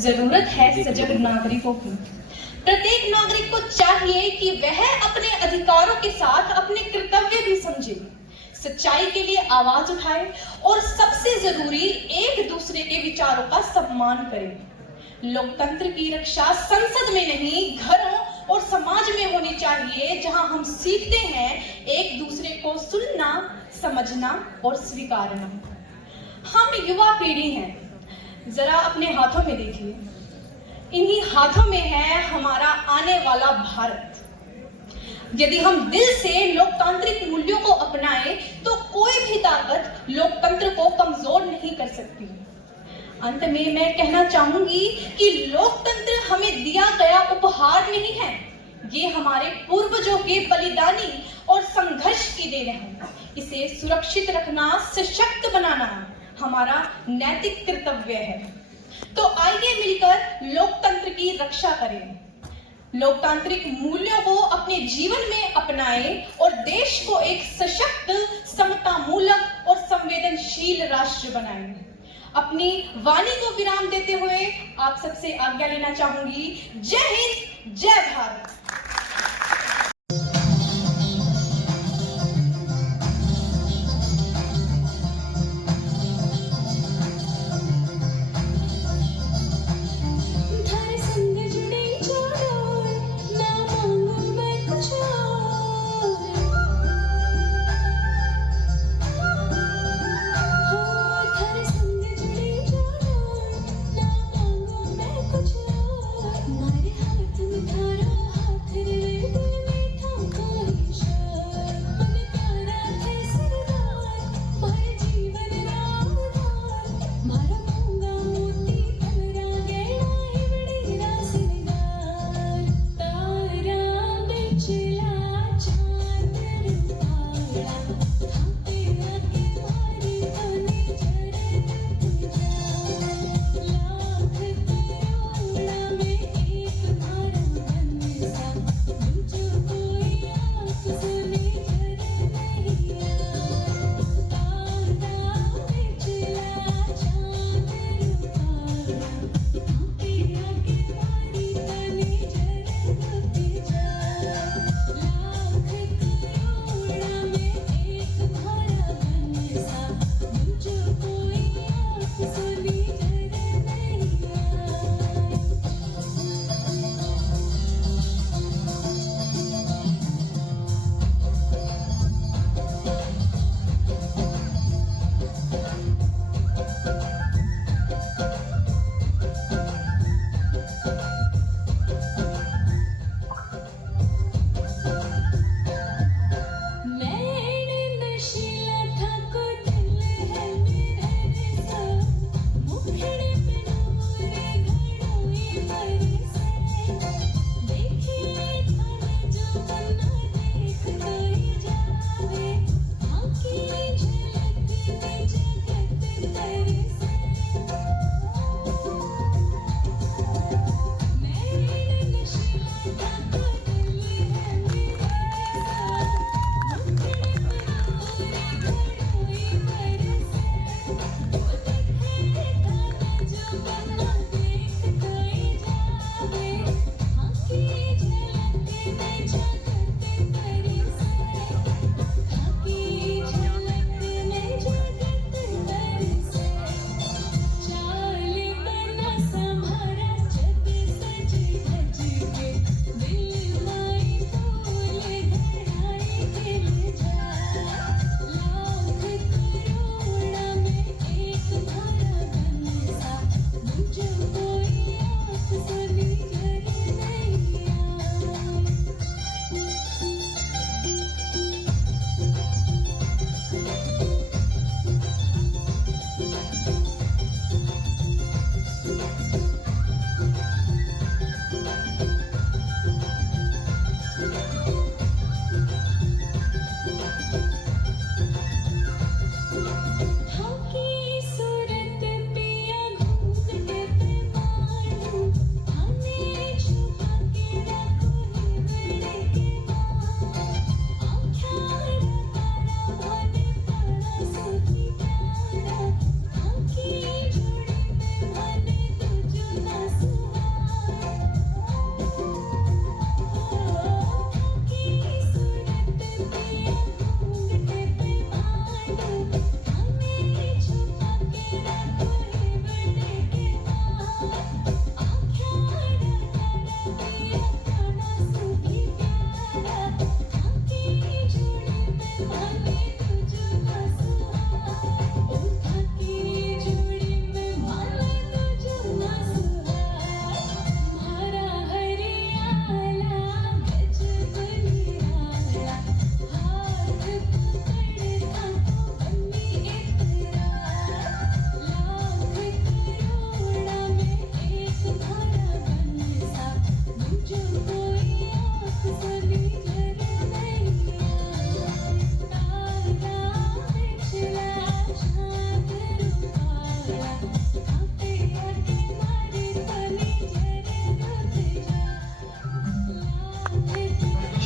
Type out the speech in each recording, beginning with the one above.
जरूरत है सजग नागरिकों की। प्रत्येक नागरिक को चाहिए कि वह अपने अधिकारों के साथ अपने कर्तव्य भी समझे, सच्चाई के लिए आवाज उठाए और सबसे जरूरी एक दूसरे के विचारों का सम्मान करे। लोकतंत्र की रक्षा संसद में नहीं, घरों और समाज में होनी चाहिए, जहां हम सीखते हैं एक दूसरे को सुनना, समझना और स्वीकारना। हम युवा पीढ़ी हैं, जरा अपने हाथों में देखिए। इन्हीं हाथों में है हमारा आने वाला भारत। यदि हम दिल से लोकतांत्रिक मूल्यों को अपनाएं तो कोई भी ताकत लोकतंत्र को कमजोर नहीं कर सकती। अंत में मैं कहना चाहूंगी कि लोकतंत्र हमें दिया गया उपहार नहीं है, ये हमारे पूर्वजों के बलिदानी और संघर्ष की देन है। इसे सुरक्षित रखना, सशक्त बनाना हमारा नैतिक कर्तव्य है। तो आइए मिलकर लोकतंत्र की रक्षा करें, लोकतांत्रिक मूल्यों को अपने जीवन में अपनाएं और देश को एक सशक्त, समतामूलक और संवेदनशील राष्ट्र बनाएं। अपनी वाणी को विराम देते हुए आप सबसे आज्ञा लेना चाहूंगी। जय हिंद, जय भारत।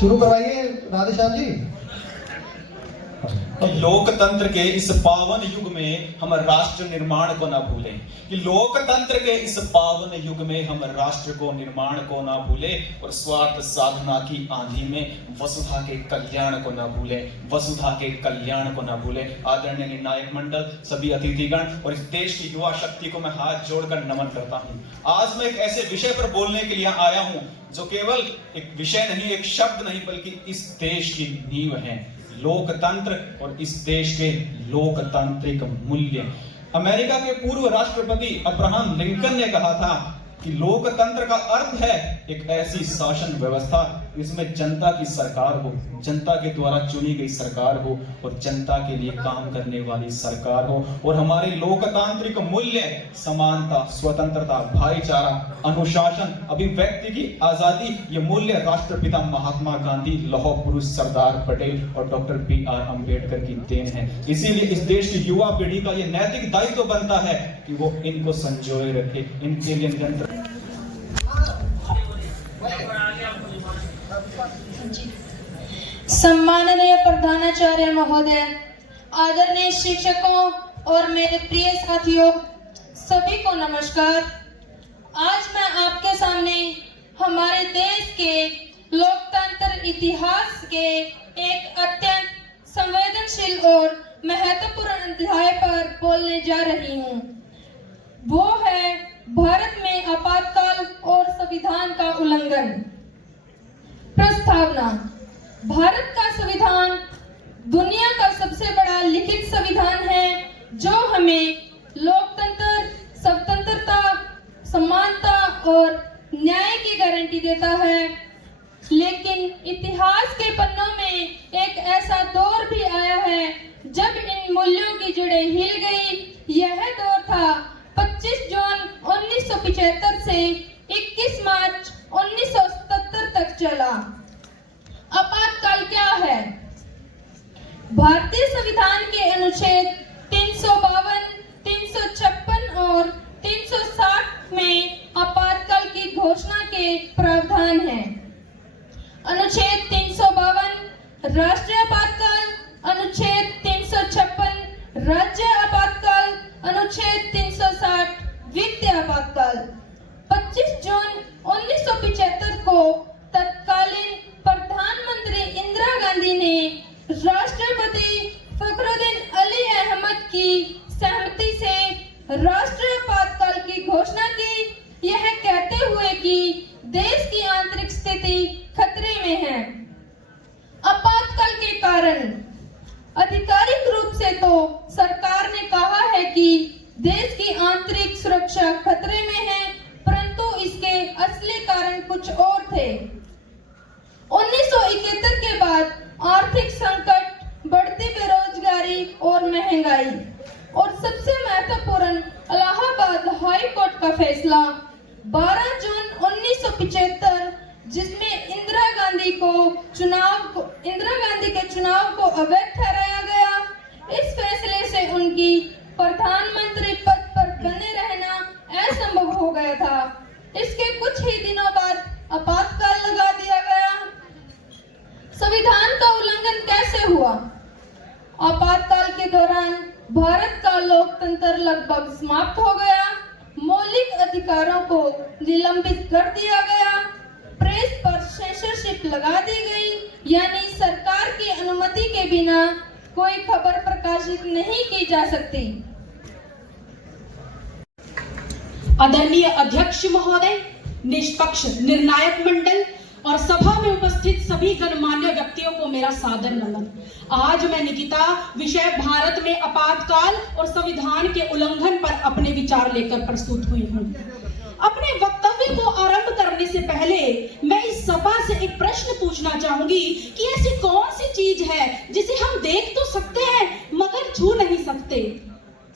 शुरू करवाइए राधेश्याम जी। लोकतंत्र के इस पावन युग में हम राष्ट्र निर्माण को ना भूलें, कि लोकतंत्र के इस पावन युग में हम राष्ट्र को निर्माण को ना भूलें और स्वार्थ साधना की आंधी में वसुधा के कल्याण को ना भूलें, वसुधा के कल्याण को ना भूलें। आदरणीय निर्णायक मंडल, सभी अतिथिगण और इस देश की युवा शक्ति को मैं हाथ जोड़कर नमन करता हूं। आज मैं एक ऐसे विषय पर बोलने के लिए आया हूं जो केवल एक विषय नहीं, एक शब्द नहीं, बल्कि इस देश की नींव है, लोकतंत्र और इस देश के लोकतांत्रिक मूल्य। अमेरिका के पूर्व राष्ट्रपति अब्राहम लिंकन ने कहा था कि लोकतंत्र का अर्थ है एक ऐसी शासन व्यवस्था जिसमें जनता की सरकार हो, जनता के द्वारा चुनी गई सरकार हो और जनता के लिए काम करने वाली सरकार हो। और हमारे लोकतांत्रिक मूल्य समानता, स्वतंत्रता, भाईचारा, अनुशासन, अभिव्यक्ति की आजादी, ये मूल्य राष्ट्रपिता महात्मा गांधी, लौह पुरुष सरदार पटेल और डॉक्टर B.R. अम्बेडकर की देन है। इसीलिए इस देश की युवा पीढ़ी का ये नैतिक दायित्व बनता है कि वो इनको संजोए रखे, इनके लिए निरंतर। सम्माननीय प्रधानाचार्य महोदय, आदरणीय शिक्षकों और मेरे प्रिय साथियों, सभी को नमस्कार। आज मैं आपके सामने हमारे देश के लोकतंत्र इतिहास के एक अत्यंत संवेदनशील और महत्वपूर्ण अध्याय पर बोलने जा रही हूँ। वो है भारत में आपातकाल और संविधान का उल्लंघन। प्रस्तावना। भारत का संविधान दुनिया का सबसे बड़ा लिखित संविधान है जो हमें लोकतंत्र, स्वतंत्रता, समानता और न्याय की गारंटी देता है। लेकिन इतिहास के पन्नों में एक ऐसा दौर भी आया है जब इन मूल्यों की जड़ें हिल गई। यह दौर था 25 जून 1975 से 21 मार्च 1977 तक चला। आपातकाल क्या है? भारतीय संविधान के अनुच्छेद 352, 356 और 360 में आपातकाल की घोषणा के प्रावधान हैं। अनुच्छेद 352 राष्ट्रीय आपातकाल, अनुच्छेद 356 राज्य आपातकाल, अनुच्छेद 360 वित्तीय आपातकाल। 25 जून 1975 को तत्कालीन प्रधानमंत्री इंदिरा गांधी ने राष्ट्रपति फखरुद्दीन अली अहमद की सहमति से राष्ट्रीय आपातकाल की घोषणा की, यह कहते हुए कि देश की आंतरिक स्थिति खतरे में है। आपातकाल के कारण आधिकारिक रूप से तो सरकार ने कहा है कि देश की आंतरिक सुरक्षा खतरे में है, परंतु इसके असली कारण कुछ और थे। 1971 के बाद आर्थिक संकट, बढ़ती बेरोजगारी और महंगाई, और सबसे महत्वपूर्ण इलाहाबाद हाई कोर्ट का फैसला 12 जून 1975 जिसमें इंदिरा गांधी के चुनाव को अवैध ठहराया गया। इस फैसले से उनकी प्रधानमंत्री पद पर बने रहना असंभव हो गया था। इसके कुछ ही दिनों बाद आपातकाल लगा दिया गया। संविधान का उल्लंघन कैसे हुआ? आपातकाल के दौरान भारत का लोकतंत्र लगभग समाप्त हो गया। मौलिक अधिकारों को निलंबित कर दिया गया। प्रेस पर सेंसरशिप लगा दी गई, यानी सरकार की अनुमति के बिना कोई खबर प्रकाशित नहीं की जा सकती। आदरणीय अध्यक्ष महोदय, निष्पक्ष निर्णायक मंडल और सभा में उपस्थित सभी गणमान्य व्यक्तियों को मेरा सादर नमन। आज मैं निकिता विषय भारत में आपातकाल और संविधान के उल्लंघन पर अपने विचार लेकर प्रस्तुत हुई हूँ। अपने वक्तव्य को आरंभ करने से पहले मैं इस सभा से एक प्रश्न पूछना चाहूंगी कि ऐसी कौन सी चीज है जिसे हम देख तो सकते हैं मगर छू नहीं सकते।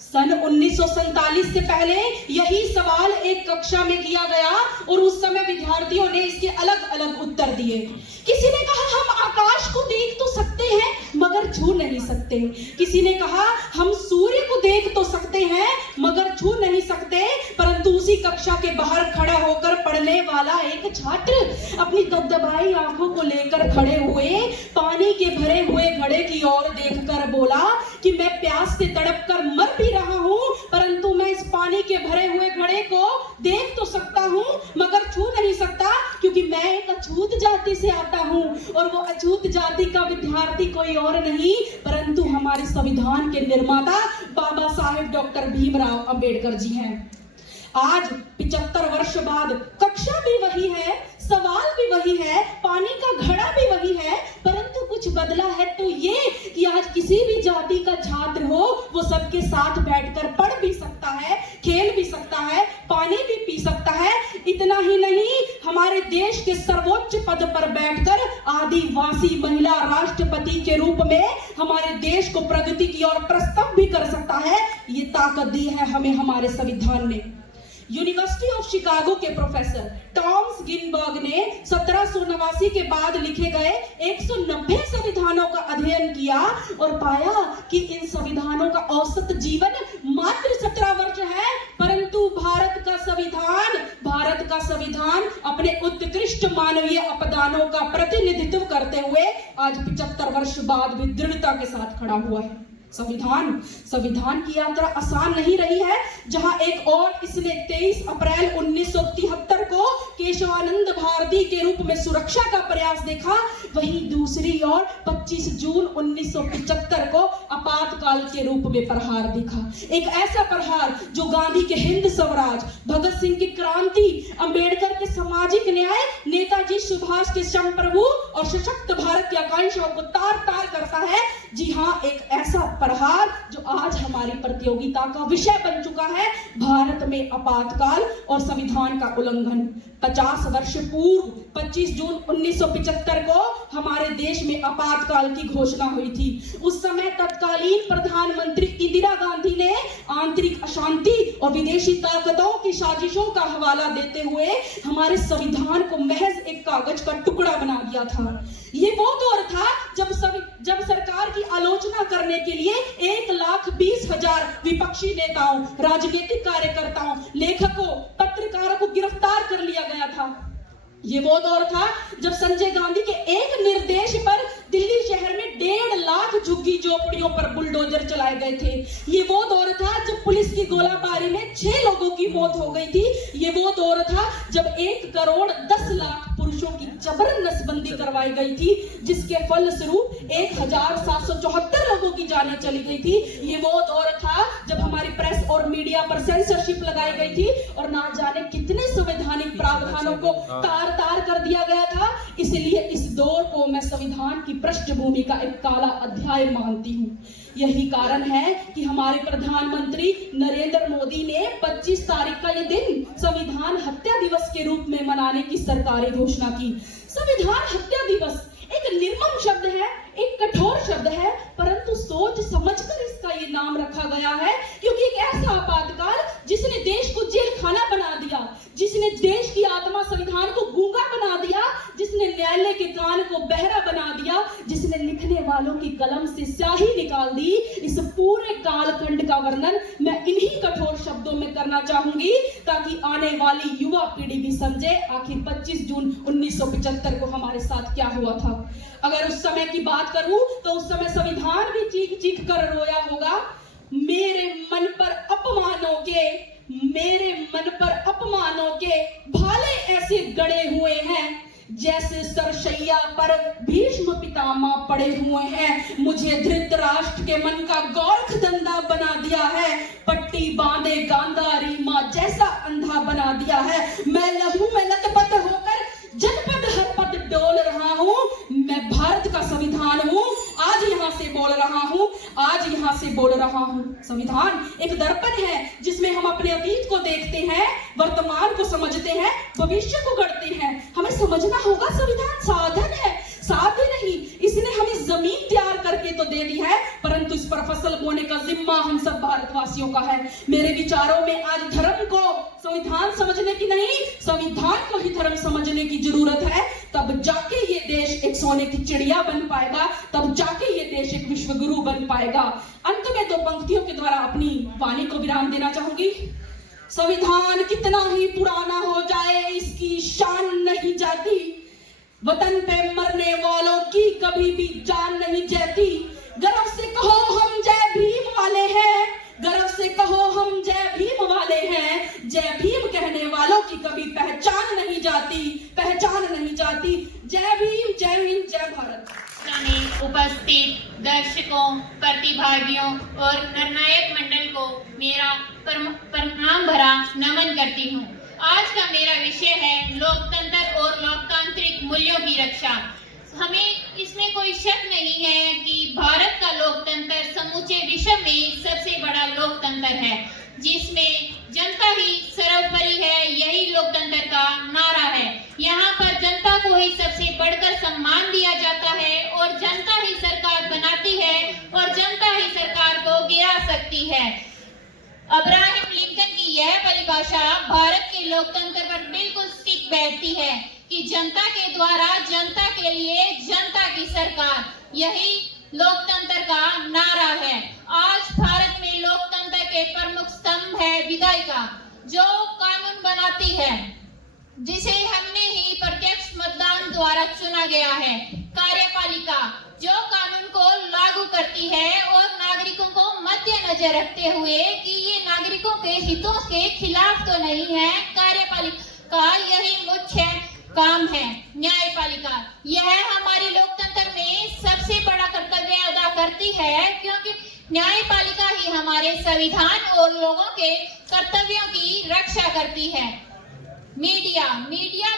सन 1947 से पहले यही सवाल एक कक्षा में किया गया और उस समय विद्यार्थियों ने इसके अलग अलग उत्तर दिए। किसी ने कहा हम आकाश को देख तो सकते हैं मगर छू नहीं सकते। किसी ने कहा हम सूर्य को देख तो सकते हैं मगर छू नहीं सकते। परंतु उसी कक्षा कक्षा के बाहर खड़ा होकर पढ़ने वाला एक छात्र अपनी दबदबाई आंखों को लेकर खड़े हुए पानी के भरे हुए घड़े की ओर देखकर बोला कि मैं प्यास से तड़प कर मर भी रहा हूँ, परंतु मैं इस पानी के भरे हुए घड़े को देख तो सकता हूँ मगर छू नहीं सकता, क्योंकि मैं एक अछूत जाति से आता हूँ और वो अछूत जाति का विद्यार्थी कोई और नहीं परंतु हमारे संविधान के निर्माता बाबा साहेब डॉक्टर भीमराव अंबेडकर जी हैं। आज 75 वर्ष बाद कक्षा भी वही है, सवाल भी वही है, पानी का घड़ा भी वही है, परंतु कुछ बदला है तो ये कि आज किसी भी जाति का छात्र हो वो सबके साथ बैठकर पढ़ भी सकता है, खेल भी सकता है, पानी भी पी सकता है। इतना ही नहीं, हमारे देश के सर्वोच्च पद पर बैठकर आदिवासी महिला राष्ट्रपति के रूप में हमारे देश को प्रगति की ओर प्रस्ताव भी कर सकता है। ये ताकत दी है हमें हमारे संविधान ने। यूनिवर्सिटी ऑफ शिकागो के प्रोफेसर टॉमस गिनबर्ग ने 1789 के बाद लिखे गए 190 संविधानों का अध्ययन किया और पाया कि इन संविधानों का औसत जीवन मात्र 17 वर्ष है, परंतु भारत का संविधान अपने उत्कृष्ट मानवीय अपदानों का प्रतिनिधित्व करते हुए आज 75 वर्ष बाद भी दृढ़ता के साथ खड़ा हुआ है। संविधान की यात्रा आसान नहीं रही है। जहां एक और इसने 23 अप्रैल 1973 को केशवानंद भारती के रूप में सुरक्षा का प्रयास देखा, वहीं दूसरी ओर 25 जून 1975 को आपातकाल के रूप में प्रहार देखा। एक ऐसा प्रहार जो गांधी के हिंद स्वराज, भगत सिंह की क्रांति, अंबेडकर के सामाजिक न्याय, नेताजी सुभाष के संप्रभु और सशक्त भारत की आकांक्षाओं को तार तार करता है। जी हाँ, एक ऐसा प्रहार जो आज हमारी प्रतियोगिता का विषय बन चुका है, भारत में आपातकाल और संविधान का उल्लंघन। 50 वर्ष पूर्व 25 जून 1975 को हमारे देश में आपातकाल की घोषणा हुई थी। उस समय तत्कालीन प्रधानमंत्री इंदिरा गांधी ने आंतरिक अशांति और विदेशी ताकतों की साजिशों का हवाला देते हुए हमारे संविधान को महज एक कागज का टुकड़ा बना दिया था। ये वो दौर था जब सरकार की आलोचना करने के लिए 1,20,000 विपक्षी नेताओं, राजनीतिक कार्यकर्ताओं, लेखकों, पत्रकारों को गिरफ्तार कर लिया गया था। ये वो दौर था जब संजय गांधी के एक निर्देश पर दिल्ली शहर में 1.5 लाख झुग्गी झोपड़ियों पर बुलडोजर चलाए गए थे। ये वो दौर था जब पुलिस की गोलाबारी में 6 लोगों की मौत हो गई थी। ये वो दौर था जब 1 करोड़ 10 लाख पुरुषों की जबरन नसबंदी करवाई गई थी, जिसके फलस्वरूप 1,774 लोगों की जानें चली गई थी। ये वो दौर था जब हमारी प्रेस और मीडिया पर सेंसरशिप लगाई गई थी और ना जाने कितने संवैधानिक प्रावधानों को तार कर दिया गया था। इसलिए इस दौर को मैं संविधान की पृष्ठभूमि का एक काला अध्याय मानती हूँ। यही कारण है कि हमारे प्रधानमंत्री नरेंद्र मोदी ने 25 तारीख का ये दिन संविधान हत्या दिवस के रूप में मनाने की सरकारी घोषणा की। संविधान हत्या दिवस एक निर्मम शब्द है, एक कठोर शब्द है, परंतु सोच समझकर इसका ये नाम रखा गया है, क्योंकि एक ऐसा आपातकाल जिसने देश को जेल खाना बना दिया, जिसने देश की आत्मा संविधान को गूंगा बना दिया, जिसने न्यायालय के कान को बहरा बना दिया, जिसने लिखने वालों की कलम से स्याही निकाल दी। इस पूरे कालखंड का वर्णन मैं इन्हीं कठोर शब्दों में करना चाहूंगी ताकि आने वाली युवा पीढ़ी भी समझे आखिर 25 जून 1975 को हमारे साथ क्या हुआ था। अगर उस समय की बात करूं तो उस समय संविधान भी चीख चीख कर रोया होगा। मेरे मन पर अपमानों के भाले ऐसे गड़े हुए हैं जैसे सरशैया पर भीष्म पितामह पड़े हुए हैं। मुझे धृतराष्ट्र के मन का गोरख धंधा बना दिया है, पट्टी बांधे गांधारी माँ जैसा अंधा बना दिया है। मैं लहू में लथपथ होकर जनपद हर पद डोल रहा हूँ। मैं भारत का संविधान हूँ, आज यहाँ से बोल रहा हूँ। संविधान एक दर्पण है जिसमें हम अपने अतीत को देखते हैं, वर्तमान को समझते हैं, भविष्य को गढ़ते हैं। हमें समझना होगा संविधान साधन है, साध्य नहीं। इसने हमें जमीन तैयार करके तो दे दी है, परंतु इस पर फसल बोने का जिम्मा हम सब भारतवासियों का है। मेरे विचारों में आज धर्म को संविधान समझने की नहीं, संविधान को ही धर्म समझने की जरूरत है। तब जाके ये देश एक सोने की चिड़िया बन पाएगा, तब जाके ये देश एक विश्वगुरु बन पाएगा। अंत में 2 पंक्तियों के द्वारा अपनी वाणी को विराम देना चाहूंगी। संविधान कितना ही पुराना हो जाए इसकी शान नहीं जाती। वतन पे मरने वालों की कभी भी जान नहीं जाती। गर्व से कहो हम जय भीम वाले हैं, गर्व से कहो हम जय भीम वाले हैं। जय भीम कहने वालों की कभी पहचान नहीं जाती, पहचान नहीं जाती। जय भीम, जय हिंद, जय भारत। में उपस्थित दर्शकों, प्रतिभागियों और निर्णायक मंडल को मेरा प्रणाम भरा नमन करती हूँ। आज का मेरा विषय है लोकतंत्र और लोकतांत्रिक मूल्यों की रक्षा। हमें इसमें कोई शक नहीं है कि भारत का लोकतंत्र समूचे विश्व में सबसे बड़ा लोकतंत्र है, जिसमें जनता ही सर्वोपरि है। यही लोकतंत्र का नारा है। यहाँ पर जनता को ही सबसे बढ़कर सम्मान दिया जाता है और जनता ही सरकार बनाती है और जनता ही सरकार को गिरा सकती है। अब्राहम लिंकन की यह परिभाषा भारत के लोकतंत्र पर बिल्कुल ठीक बैठती है कि जनता के द्वारा जनता के लिए जनता की सरकार, यही लोकतंत्र का नारा है। आज भारत में लोकतंत्र के प्रमुख स्तंभ है विधायिका, जो कानून बनाती है, जिसे हमने ही प्रत्यक्ष मतदान द्वारा चुना गया है। कार्यपालिका, जो कानून को लागू करती है और नागरिकों को मद्देनजर रखते हुए कि ये नागरिकों के हितों के खिलाफ तो नहीं है। कार्यपालिका यही मुख्य काम है। न्यायपालिका, यह हमारे लोकतंत्र में सबसे बड़ा कर्तव्य अदा करती है, क्योंकि न्यायपालिका ही हमारे संविधान और लोगों के कर्तव्यों की रक्षा करती है। मीडिया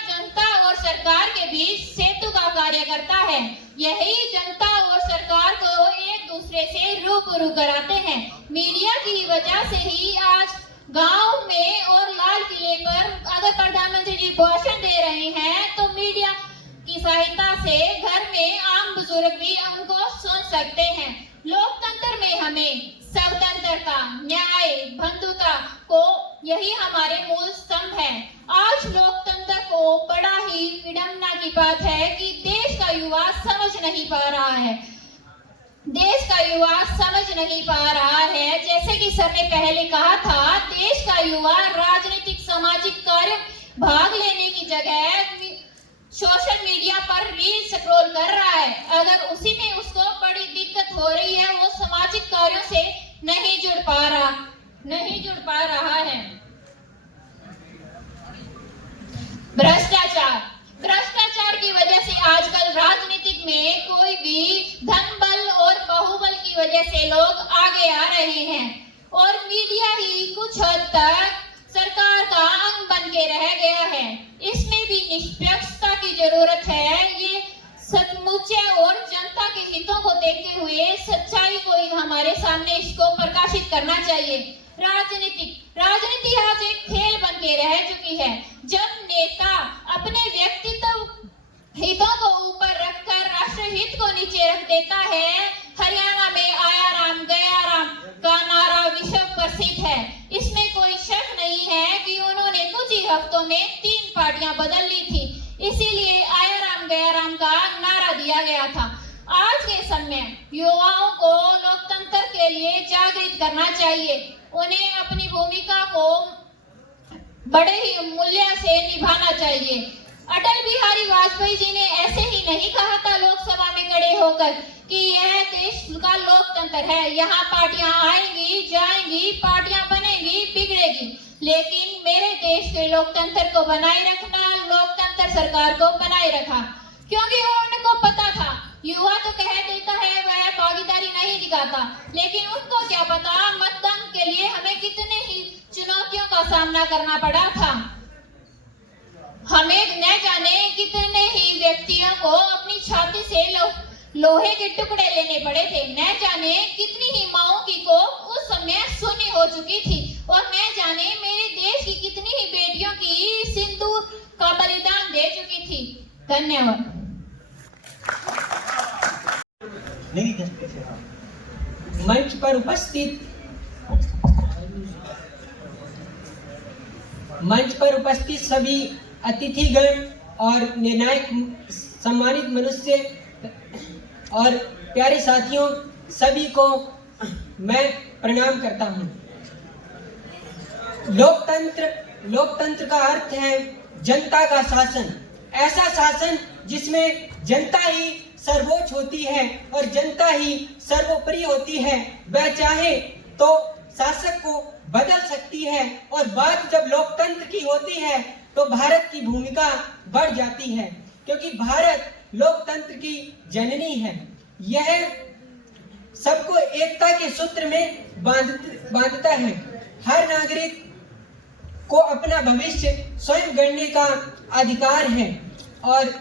जनता और सरकार के बीच सेतु का कार्य करता है। यही जनता और सरकार को एक दूसरे से रूबरू कराते हैं। मीडिया की वजह से ही आज गांव में और लाल किले पर अगर प्रधानमंत्री जी भाषण दे रहे हैं तो मीडिया की सहायता से घर में आम बुजुर्ग भी उनको सुन सकते हैं। लोकतंत्र में हमें स्वतंत्रता, न्याय, बंधुता को, यही हमारे मूल स्तंभ है। आज लोकतंत्र को बड़ा ही विडंबना की बात है कि देश का युवा समझ नहीं पा रहा है। देश का युवा समझ नहीं पा रहा है। जैसे कि सर ने पहले कहा था, देश का युवा राजनीतिक सामाजिक कार्य भाग लेने की जगह सोशल मीडिया पर रील स्क्रॉल कर रहा है। अगर उसी में उसको बड़ी दिक्कत हो रही है, वो सामाजिक कार्यों से नहीं जुड़ पा रहा है। भ्रष्टाचार की वजह से आजकल राजनीतिक में कोई भी धन बल और बाहुबल की वजह से लोग आगे आ रहे हैं और मीडिया ही कुछ हद तक सरकार का अंग बन के रह गया है। इसमें भी निष्पक्षता की जरूरत है। ये सचमुचे और जनता के हितों को देखते हुए सच्चाई को ही हमारे सामने इसको प्रकाशित करना चाहिए। राजनीति आज एक खेल बन के रह चुकी है। जब नेता अपने व्यक्तित्व हितों को ऊपर रखकर राष्ट्र हित को नीचे रख देता है। हरियाणा में आया राम गया राम का नारा विश्व प्रसिद्ध है। इसमें कोई शक नहीं है कि उन्होंने कुछ ही हफ्तों में 3 पार्टियां बदल ली थी। इसीलिए आया राम गया राम का नारा दिया गया था। आज के समय युवाओं को लोकतंत्र के लिए जागृत करना चाहिए। उन्हें अपनी भूमिका को बड़े ही मूल्य से निभाना चाहिए। अटल बिहारी वाजपेयी जी ने ऐसे ही नहीं कहा था लोकसभा में खड़े होकर कि यह देश का लोकतंत्र है, यहाँ पार्टियां आएंगी जाएंगी, पार्टियां बनेगी बिगड़ेगी, लेकिन मेरे देश के लोकतंत्र को बनाए रखना, लोकतंत्र सरकार को बनाए रखा। क्योंकि उनको पता था युवा तो कह देता है वह भागीदारी नहीं दिखाता, लेकिन उनको क्या पता मतदान के लिए हमें कितने ही चुनौतियों का सामना करना पड़ा था। हमें न जाने कितने ही व्यक्तियों को अपनी छाती से लोहे के टुकड़े लेने पड़े थे। न जाने कितनी ही माओं की को उस समय सुनी हो चुकी थी और न जाने मेरे देश की कितनी ही बेटियों की सिंदूर का बलिदान दे चुकी थी। धन्यवाद। मंच पर उपस्थित सभी अतिथिगण और निर्णायक सम्मानित मनुष्य और प्यारे साथियों, सभी को मैं प्रणाम करता हूं। लोकतंत्र का अर्थ है जनता का शासन। ऐसा शासन जिसमें जनता ही सर्वोच्च होती है और जनता ही सर्वोपरि होती है। वह चाहे तो शासक को बदल सकती है, और बात जब लोकतंत्र की होती है तो भारत की भूमिका बढ़ जाती है, क्योंकि भारत लोकतंत्र की जननी है। यह सबको एकता के सूत्र में बांधता है। हर नागरिक को अपना भविष्य स्वयं गढ़ने का अधिकार है, और